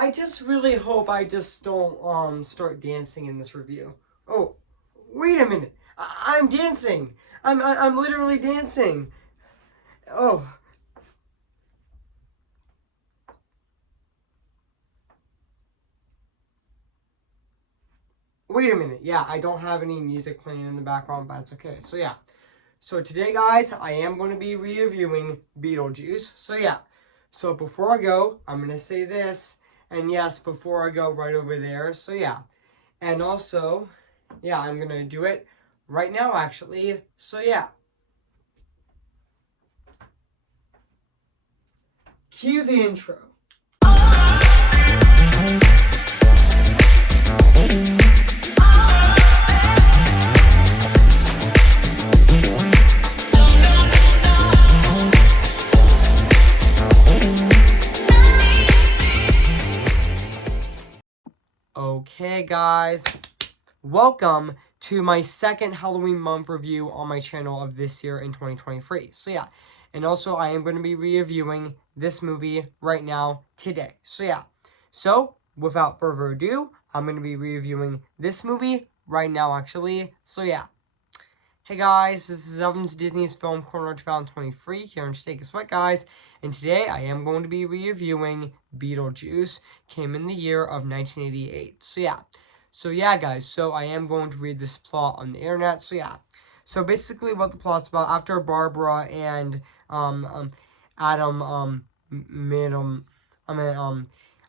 I just really hope I just don't start dancing in this review. Oh, wait a minute. I'm dancing. I'm literally dancing. Oh. Wait a minute. Yeah, I don't have any music playing in the background, but that's okay. So yeah. So today, guys, I am going to be reviewing Beetlejuice. So yeah. So before I go, I'm going to say this. And yes, before I go right over there. So yeah. And also, yeah, I'm going to do it right now, actually. So yeah. Cue the intro. Okay, guys, welcome to my second Halloween month review on my channel of this year in 2023. So yeah, and also I am going to be reviewing this movie right now today. So yeah, so without further ado, I'm going to be reviewing this movie right now actually. So yeah. Hey guys, this is Elvin's Disney's Film Corner 2023 here in Take Guess What, guys? And today I am going to be reviewing Beetlejuice. Came in the year of 1988. So yeah, guys. So I am going to read this plot on the internet. So yeah. So basically, what the plot's about: after Barbara and Adam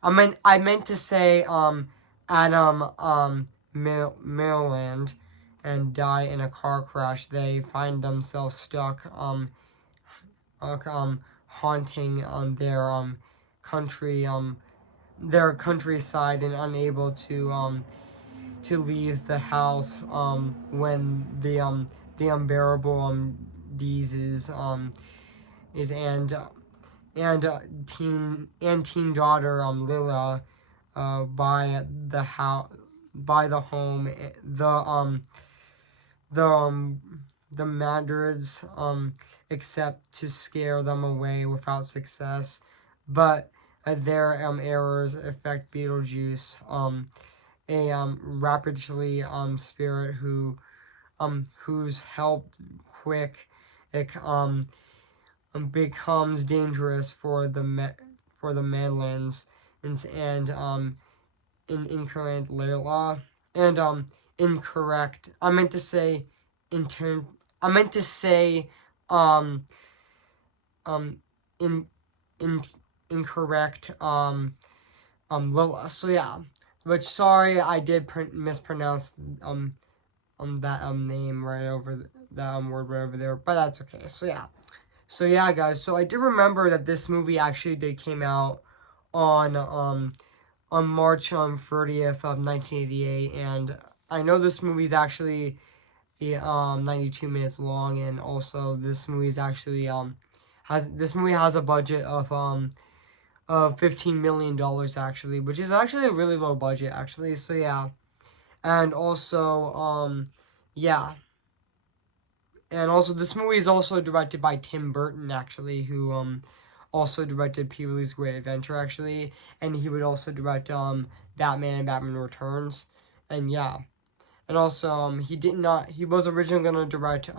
I meant to say Adam Milland and die in a car crash, they find themselves stuck haunting country their countryside and unable to leave the house when the unbearable disease is and teen daughter Lila by the home the the Madrids accept to scare them away without success, but their errors affect Beetlejuice, a rapidly spirit whose help quick it becomes dangerous for the Madlands and incorrect Layla and incorrect. I meant to say um in in incorrect Lila. So yeah, which sorry I did mispronounce that name right over that word right over there, but that's okay. So yeah, guys. So I did remember that this movie actually did came out on March 30th of 1988, and I know this movie's actually 92 minutes long, and also this movie's actually has a budget of $15 million actually, which is actually a really low budget actually. So yeah, and also yeah. And also, this movie is also directed by Tim Burton, actually, who also directed Pee-wee's Great Adventure, actually, and he would also direct Batman and Batman Returns, and yeah, and also he was originally going to direct he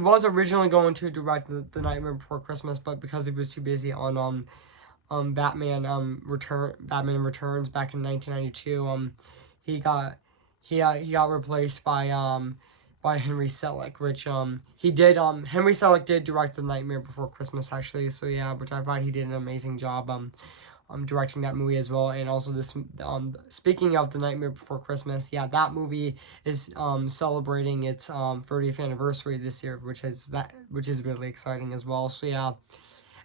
was originally going to direct the Nightmare Before Christmas, but because he was too busy on Batman Returns back in 1992, he got he got replaced by Henry Selick, which Henry Selick did direct The Nightmare Before Christmas actually, so yeah, which I thought he did an amazing job directing that movie as well. And also this speaking of The Nightmare Before Christmas, yeah, that movie is celebrating its 30th anniversary this year, which is really exciting as well. So yeah.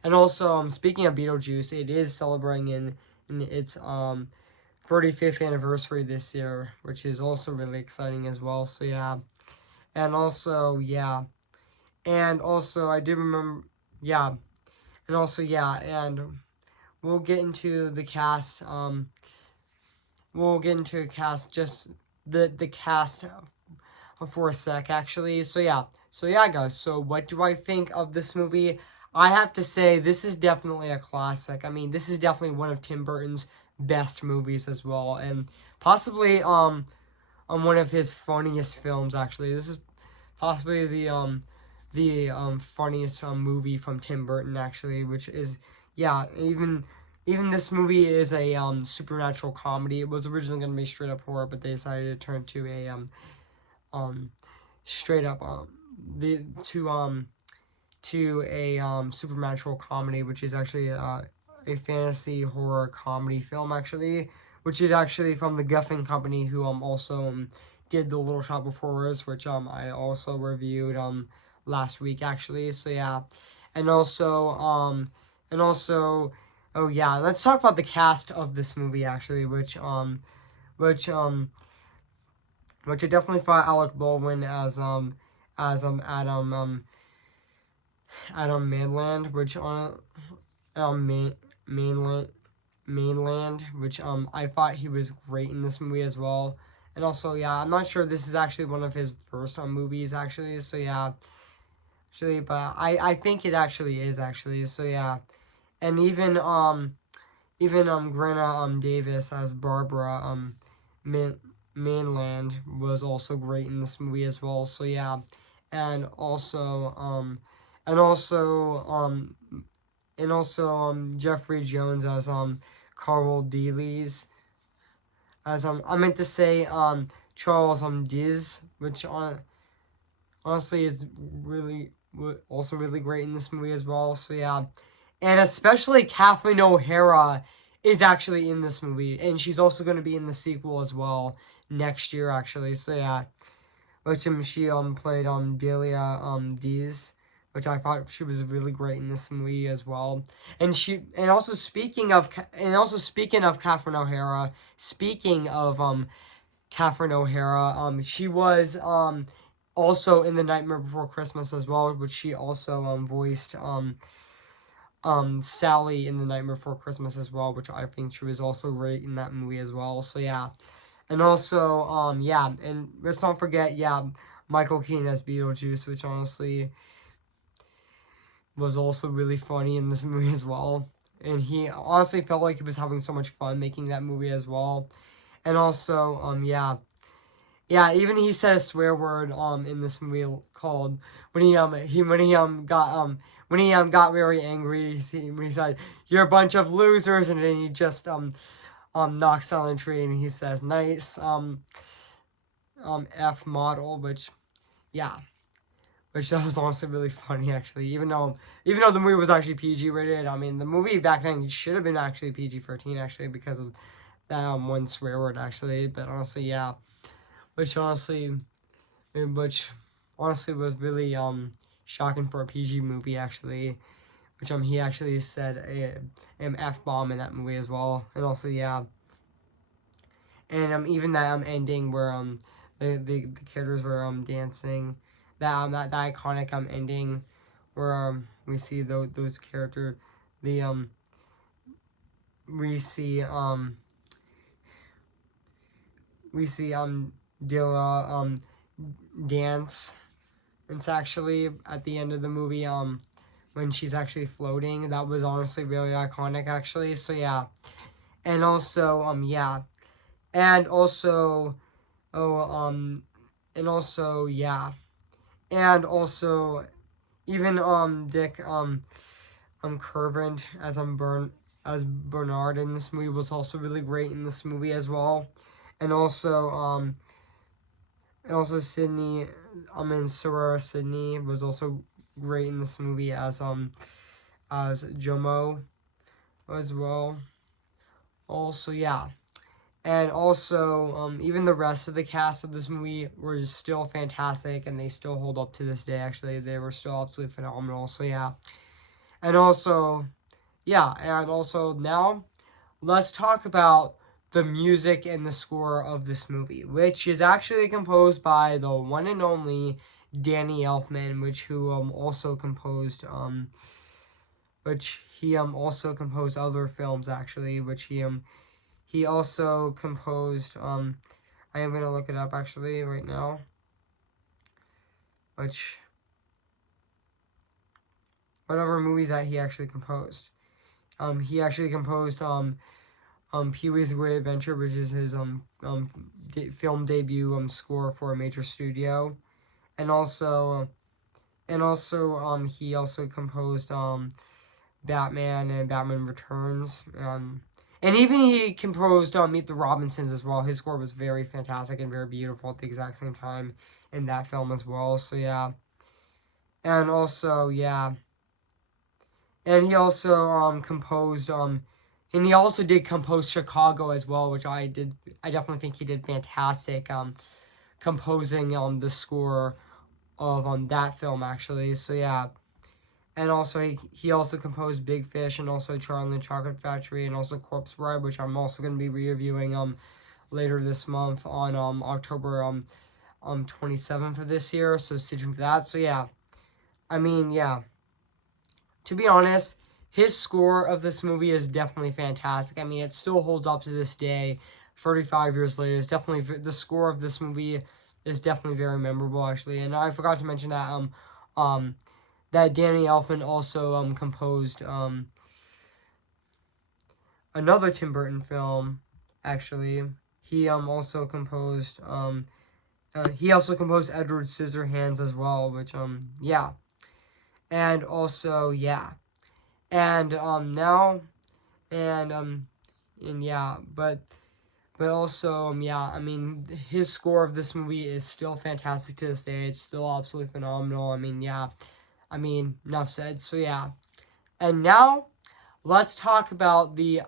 And also speaking of Beetlejuice, it is celebrating in its 35th anniversary this year, which is also really exciting as well. So yeah. And also, yeah. And also, I did remember, yeah. And also, yeah. And we'll get into the cast. We'll get into a cast, just the cast for a sec, actually. So, yeah. So, yeah, guys. So, what do I think of this movie? I have to say this is definitely a classic. I mean, this is definitely one of Tim Burton's best movies as well, and possibly one of his funniest films. Actually, this is possibly the funniest movie from Tim Burton actually, which is yeah, even this movie is a supernatural comedy. It was originally going to be straight up horror, but they decided to turn to a um straight up the to a supernatural comedy, which is actually a fantasy horror comedy film actually, which is actually from the Geffen company, who also did the Little Shop of Horrors, which I also reviewed last week actually. So yeah, and also and also oh yeah, let's talk about the cast of this movie actually, which which I definitely thought Alec Baldwin as Adam Mainland, which on mainland mainland, which I thought he was great in this movie as well. And also, yeah, I'm not sure this is actually one of his first movies actually. So yeah, actually, but I think it actually is actually. So yeah, and even Greta Davis as Barbara Man- Mainland was also great in this movie as well. So yeah, and also and also um and also Jeffrey Jones as Carl Dealey's as I meant to say Charles Diz, which honestly is really also really great in this movie as well. So yeah, and especially Kathleen O'Hara is actually in this movie, and she's also going to be in the sequel as well next year actually. So yeah, which she played Delia Dees, which I thought she was really great in this movie as well. And also speaking of Catherine O'Hara, speaking of Catherine O'Hara, she was also in The Nightmare Before Christmas as well, which she also voiced Sally in The Nightmare Before Christmas as well, which I think she was also great in that movie as well. So yeah. And also, yeah, and let's not forget, yeah, Michael Keaton as Beetlejuice, which honestly was also really funny in this movie as well. And he honestly felt like he was having so much fun making that movie as well. And also, yeah, yeah, even he said a swear word in this movie called when he got very angry. He said, "You're a bunch of losers," and then he just knocks down the tree and he says, "Nice F model," which yeah, which that was honestly really funny actually. Even though the movie was actually PG rated, I mean the movie back then should have been actually PG-13 actually because of that one swear word actually. But honestly, yeah, which honestly, which honestly was really shocking for a PG movie actually. Which he actually said a F bomb in that movie as well, and also yeah, and even that ending where the characters were dancing, that iconic ending where we see those characters, the we see we see Dilla dance. It's actually at the end of the movie when she's actually floating. That was honestly really iconic actually. So yeah, and also yeah, and also oh and also yeah, and also even Dick Curvent as as Bernard in this movie was also really great in this movie as well, and also Sydney in Sorora Sydney was also great in this movie as Jomo as well. Also yeah. And also, even the rest of the cast of this movie were still fantastic, and they still hold up to this day. Actually, they were still absolutely phenomenal. So yeah, and also, yeah, and also now let's talk about the music and the score of this movie, which is actually composed by the one and only Danny Elfman, who also composed which he also composed other films actually, which he also composed I am gonna look it up actually right now, which movies that he actually composed. He actually composed Pee-wee's Great Adventure, which is his film debut score for a major studio, and also he also composed Batman and Batman Returns. And even he composed Meet the Robinsons as well. His score was very fantastic and very beautiful at the exact same time in that film as well. So yeah, and also yeah, and he also composed and he also did compose Chicago as well, which I definitely think he did fantastic composing the score of that film actually. So yeah. And also, he also composed Big Fish and also Charlie and the Chocolate Factory and also Corpse Bride, which I'm also going to be reviewing later this month on October 27th of this year. So stay tuned for that. So yeah, I mean, yeah. To be honest, his score of this movie is definitely fantastic. I mean, it still holds up to this day, 35 years later. It's definitely the score of this movie is definitely very memorable, actually. And I forgot to mention that that Danny Elfman also composed another Tim Burton film. Actually, he also composed Edward Scissorhands as well, which yeah, and also yeah, and now and yeah, but also yeah, I mean his score of this movie is still fantastic to this day. It's still absolutely phenomenal. I mean yeah, I mean enough said. So yeah. And now let's talk about the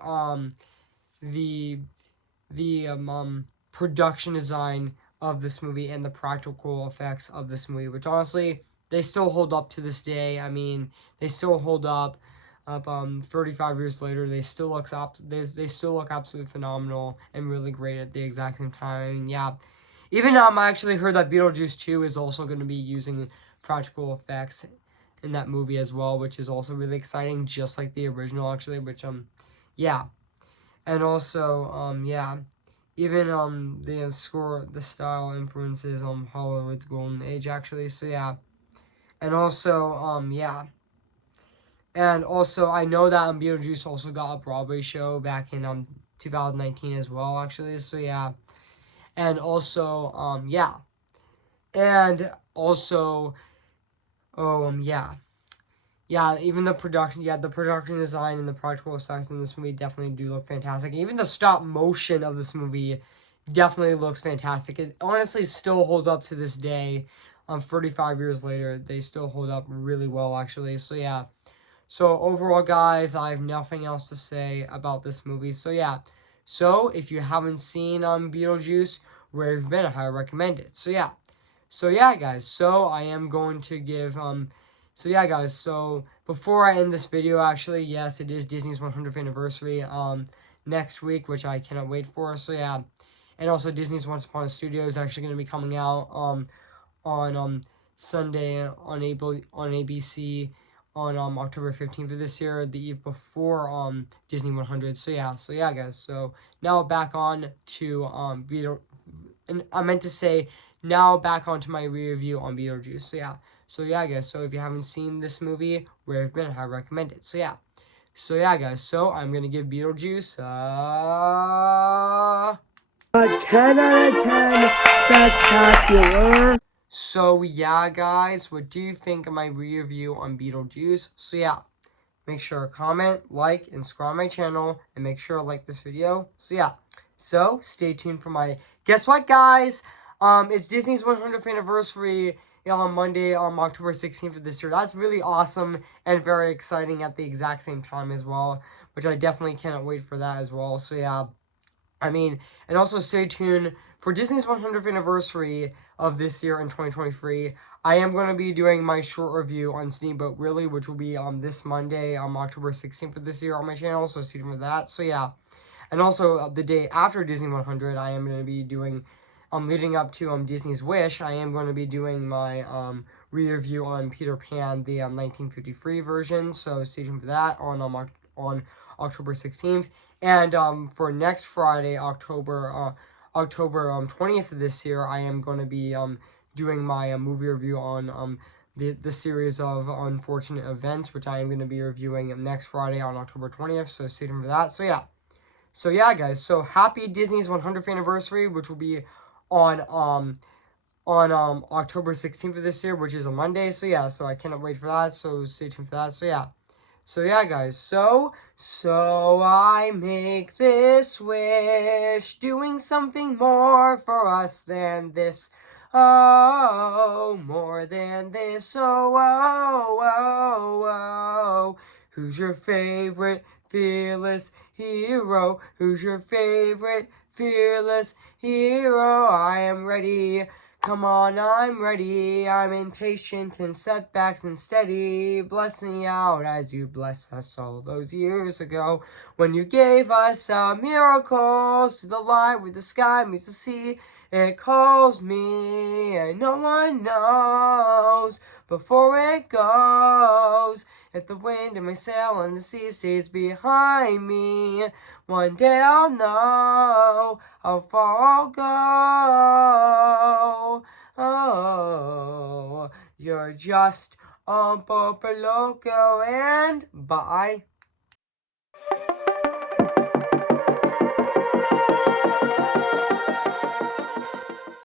production design of this movie and the practical effects of this movie, which honestly they still hold up to this day. I mean, they still hold up. 35 years later, they still they still look absolutely phenomenal and really great at the exact same time. I mean, yeah, even I actually heard that Beetlejuice 2 is also going to be using practical effects in that movie as well, which is also really exciting, just like the original actually. Which yeah, and also yeah, even the score, the style influences Hollywood's golden age actually. So yeah, and also yeah. And also, I know that Beetlejuice also got a Broadway show back in 2019 as well, actually. So yeah, and also yeah, and also yeah, yeah. Even the production design and the practical effects in this movie definitely do look fantastic. Even the stop motion of this movie definitely looks fantastic. It honestly still holds up to this day. 35 years later, they still hold up really well, actually. So yeah. So overall, guys, I have nothing else to say about this movie. So yeah. So if you haven't seen Beetlejuice, where have you been? I highly recommend it. So yeah. So yeah, guys. So I am going to give So yeah, guys. So before I end this video, actually, yes, it is Disney's 100th anniversary next week, which I cannot wait for. So yeah, and also Disney's Once Upon a Studio is actually going to be coming out on Sunday on ABC on October 15th of this year, the eve before Disney 100. So yeah, guys. So now back on to Beetle, and I meant to say now back onto my review on Beetlejuice. So yeah, guys. So if you haven't seen this movie, where have you been? I recommend it. So yeah. So yeah, guys. So I'm gonna give Beetlejuice a 10 out of 10 spectacular. So yeah, guys, what do you think of my review on Beetlejuice? So yeah, make sure to comment, like, and subscribe my channel, and make sure to like this video. So yeah, so stay tuned for my. Guess what, guys? It's Disney's 100th anniversary on Monday, October 16th of this year. That's really awesome and very exciting at the exact same time as well, which I definitely cannot wait for that as well. So yeah. I mean, and also stay tuned for Disney's 100th anniversary of this year in 2023. I am going to be doing my short review on Steamboat Willie, which will be this Monday, October 16th of this year on my channel, so stay tuned for that. So yeah, and also the day after Disney 100, I am going to be doing, leading up to Disney's Wish, I am going to be doing my re-review on Peter Pan, the 1953 version, so stay tuned for that on October 16th. And for next Friday, October 20th of this year, I am going to be doing my movie review on the series of unfortunate events, which I am going to be reviewing next Friday on October 20th. So stay tuned for that. So yeah, guys. So happy Disney's 100th anniversary, which will be on October 16th of this year, which is a Monday. So yeah, so I cannot wait for that. So stay tuned for that. So yeah, guys. So I make this wish, doing something more for us than this. Oh, more than this. Oh. Who's your favorite fearless hero? Who's your favorite fearless hero? I am ready. Come on, I'm ready. I'm impatient in setbacks and steady. Bless me out as you blessed us all those years ago. When you gave us miracles to the light where the sky meets the sea. It calls me and no one knows before it goes. If the wind in my sail and the sea stays behind me, one day I'll know how far I'll go. Oh, you're just a Popo Loco, and bye.